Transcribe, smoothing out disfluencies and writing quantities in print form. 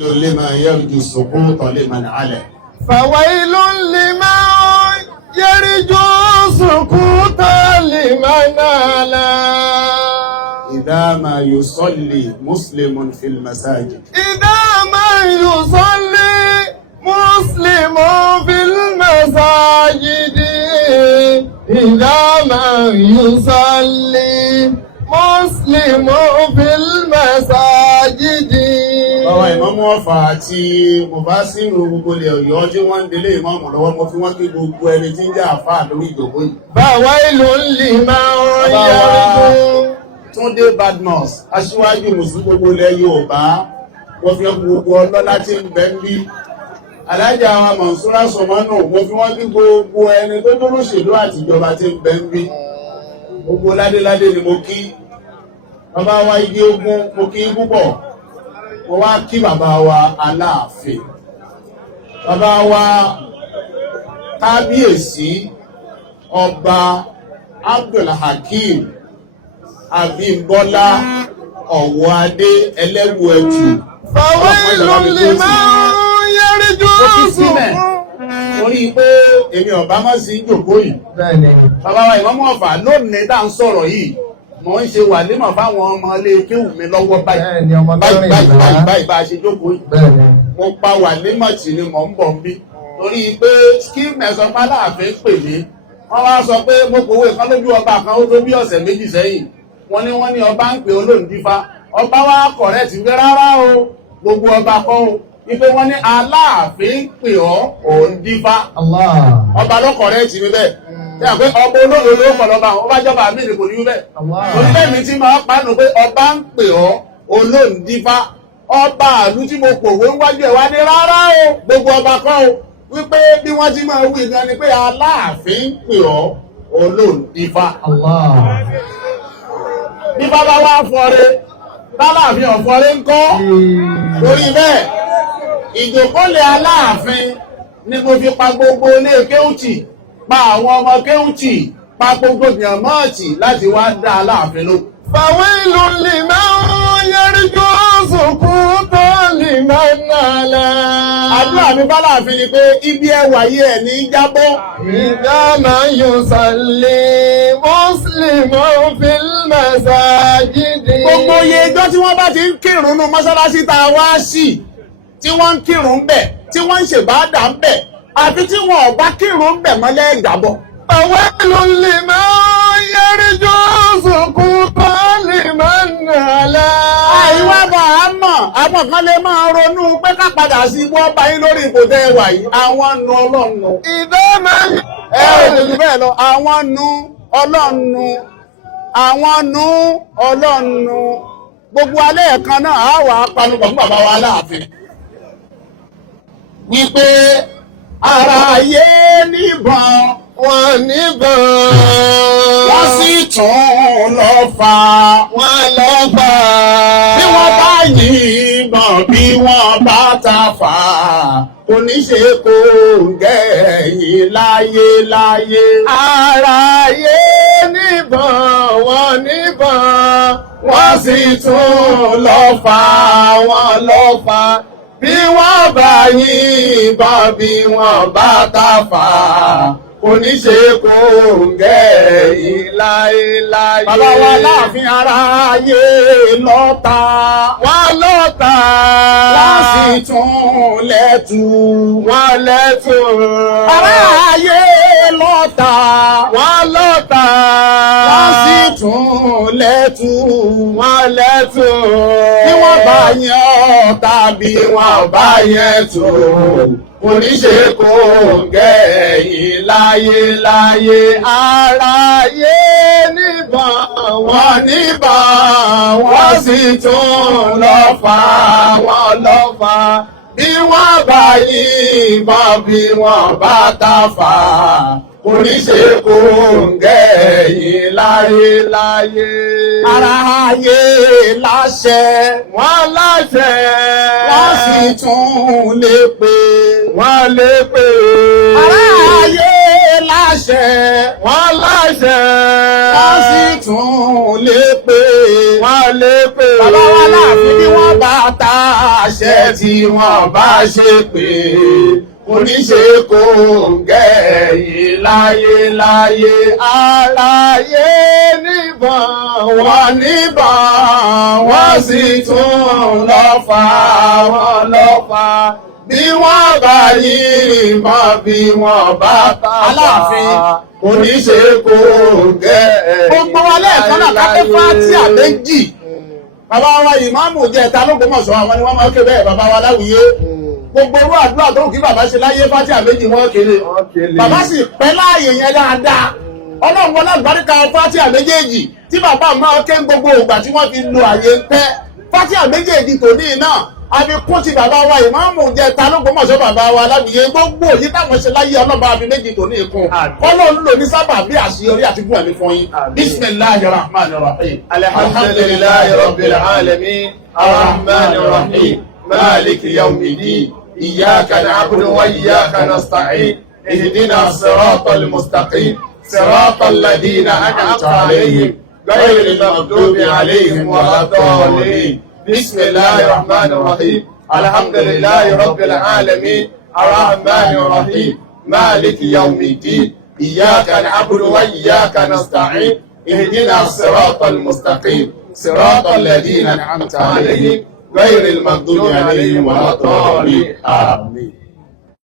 لمن يرجو السقوط لمن على فويل لمن يرجو سقوط لمن على إذا ما يصلي مسلم في المساجد إذا ما يصلي مسلم في المساجد إذا ما يصلي مسلم في المساجد. Báwa ìmámù Ọ̀fà àti Mùbásírù gbogbo ilẹ̀ Ọ̀yọ́ tí wọ́n ń délé ìmámù lọ́wọ́ mo fi wọ́n kí gbogbo ẹni tí ń jẹ́ àfáà lórí ìjòkó yìí. Báwáìlù liman yarju. Túndé Badmus, aṣíwájú Mùsùlùmí gbogbo ilẹ̀ Yorùbá, wọ́n fi gbogbo ọlọ́lá tí ń bẹ ń bí. Alájà wa Mọ̀nsúrà Sọ̀mọ́nù, mo fi wọ́n kí gbogbo ẹni tó tó lóṣèlú àti ìjọba tí ń bẹ ń bí. Gbogbo ládéládé ni mo kí. Bàbá wa Igi Ogun, mo kí púpọ̀. Mo wá kí bàbá wa Aláàfin. Bàbá wa Kábíyèsí Ọba Abdulhakeem Abímbọ́lá Ọ̀wọ́adé Ẹlẹ́wù Ẹ̀tù. Fawailu liman yarju suqut. Torí pé èmi ọ̀bá má sí jòkó yìí. Bàbá wa Ìmámù Ọ̀fà lónìí tá ń sọ̀rọ̀ yìí. Mo ń ṣe wàlímọ̀ fáwọn ọmọ ilé kéwù mi lọ́wọ́ báyìí. Báyìí bá a ṣe jókòó yìí. Mo pa wàlímọ̀ tì ni mò ń bọ̀ ń bí. Torí pé kí mẹ̀sàn-án Aláàfin pè mí. Wọ́n wá sọ pé mo kòwé kan lójú ọba kan ó tó bí ọ̀sẹ̀ méjì sẹ́yìn. Wọ́n ní ọba ń pè olóǹdífá. Ọba wa kọ̀rẹ́tì pé rárá o, gbogbo ọba kọ́ o. Ipe wọ́n ní Aláàfin pè ọ́ òǹdífá. Ọba ló kọ̀rẹ́tì mi bẹ́ẹ̀. Ṣé àpé ọba olóòrò ló pọ̀ lọ́ba àwọn ọba jọba àmì ìdìbò ní bẹ́ẹ̀. Orílẹ̀ mi tí máa pàánù pé ọba ń pè ọ́ olóǹdífá. Ọba àlú tí mo pòwé wájú ẹ̀ wá ní rárá o, gbogbo ọba kọ́ o. Wípé bí wọ́n ti máa wí gan ni pé Aláàfin ń pè ọ́ olóǹdífá. Bí bàbá wa fọre, Aláàfin ọ̀fọre ń kọ́. Torí bẹ́ẹ̀, ìjòkólẹ̀ Aláàfin ni mo fi pa gbogbo ilé kéwùtì, pa àwọn ọmọ kéwùtì, pa gbogbo jàmáàtì láti wá dá Aláàfin ló. Fawailu liman yarju suqut liman ala. Àdúrà mi b'Aláàfin ni pé ibi ẹwà yìí ẹ̀ ní jábọ́. Idha ma yusalli muslimun fil masajidi. Gbogbo iye ẹjọ́ tí wọ́n bá ti ń kírun nínú mọ́sálásí tá a wá sí, tí wọ́n ń kírun bẹ̀, tí wọ́n ń ṣèbádà ń bẹ̀, àfi tí wọn ò bá kírun bẹ̀ mọ́lẹ̀ ìjàbọ̀. Fawailu liman yarju suqut liman ala. Àìwá bá a mọ̀, àwọn kan lè máa ronú pé ká padà sí wọ́n bá yín lórí ipò tẹ́ ẹ wà yìí. Àwọn nu Ọlọ́run. Idha ma Ẹ ò lè jù bẹ́ẹ̀ lọ, àwọn nu Ọlọ́run. Àwọn nu Ọlọ́run. Gbogbo alẹ́ ẹ̀kan náà á wà á panupọ̀ fún bàbá wa Aláàfin. Wípé ara ayé níbọn. wọ́n níbọn. Wọ́n sì tún lọ fà. Wọ́n lọ fà. Bí wọ́n bá yìnbọn, bí wọ́n bá ta fà. Oníṣe kò gẹ̀yìn láyé láyé. Ara ayé níbọn, wọ́n níbọn. Wọ́n sì tún lọ fà. Wọ́n lọ fà. Bí wọ́n bá yìnbọn, bí wọ́n bá ta fà. Oníṣe kò gẹ̀yìn láyé. Bàbá wa Láàfin ara ayé lọ́ta. Wọ́n lọ́ta. Wọ́n sì tún lẹ́tù. Wọ́n lẹ́tù. Ara ayé lọ́ta. Wọ́n lọ́ta. Wọ́n sì tún lẹ́tù. Wọ́n lẹ́tù. Bí wọ́n bá yẹn tàbí wọ́n bá yẹn tó. Oníṣe kò gẹ̀yìn láyé láyé. Ara ayé níbọn, Wọ́n níbọn, wọ́n sì tún lọ fà. wọ́n lọ fà. Bí wọ́n bá yìnbọn, bí wọ́n bá ta fà. Oníṣe kò gẹ̀yìn láyé láyé. Ara ayé láṣẹ. Wọ́n láṣẹ. Wọ́n sì tún lè pè. Wọ́n lè pè. Ara ayé láṣẹ. Wọ́n láṣẹ. Wọ́n sì tún lè pè. Wọ́n lè pè. Bàbá wa Láàfin bí wọ́n bá ta àṣẹ tí wọ́n bá ṣe pé oníṣe kò gẹ̀yìn láyéláyé aráyé níbọn wọ́n níbọn wọ́n sì tún lọ́fà wọ́n lọ́fà bí wọ́n bá yìnbọn bí wọ́n bá ta Aláàfin oníṣe kò gẹ̀yìn. Gbogbo wa lẹ́ẹ̀kan náà kápẹ́ Fátíà méjì. Bàbá wa ìmáàmù jẹta l'Ógbómọ̀ṣọ́ àwọn ni wọ́n máa ń ké bẹ́ẹ̀ bàbá wa Láwùyé. Gbogbo irú àdúrà tó kí bàbá ṣe láyé Fátíà méjì wọ́n kéré. Bàbá sì pẹ́ láàyè yẹn dáadáa. Ọlọ́run wọlé àlùbáríkà Fátíà méjèèjì tí bàbá máa ké gbogbo ìgbà tí wọ́n fi lo àyè ń pẹ́. Fátíà méjèèjì tòní náà àfikún ti bàbá wa ìmáàmù jẹta l'Ógbómọ̀ṣọ́ bàbá wa Láwùyé gbogbo èyí táwọn ṣe láyé ọlọ́ba àfi méjì tòní ikun. Ọlọ́run lò ní sábà bí àṣeyọrí àti fún ẹ̀mí fún yín. Bismillahir Rahmanir Rahim. alhamdulillahi rabbil alamin arrahmanir rahim maliki yawmiddin iyyaka na'budu wa iyyaka nasta'in ihdina siratal mustaqim siratal ladina an'amta alayhim ghayril maghdubi alayhim waladdallin. bismillahir rahmanir rahim alhamdulillahi rabbil alamin arrahmanir rahim maliki yawmiddin iyyaka na'budu wa iyyaka nasta'in اهدنا الصراط المستقيم صراط الذين أنعمت عليهم غير المغضوب عليهم ولا الضالين آمين.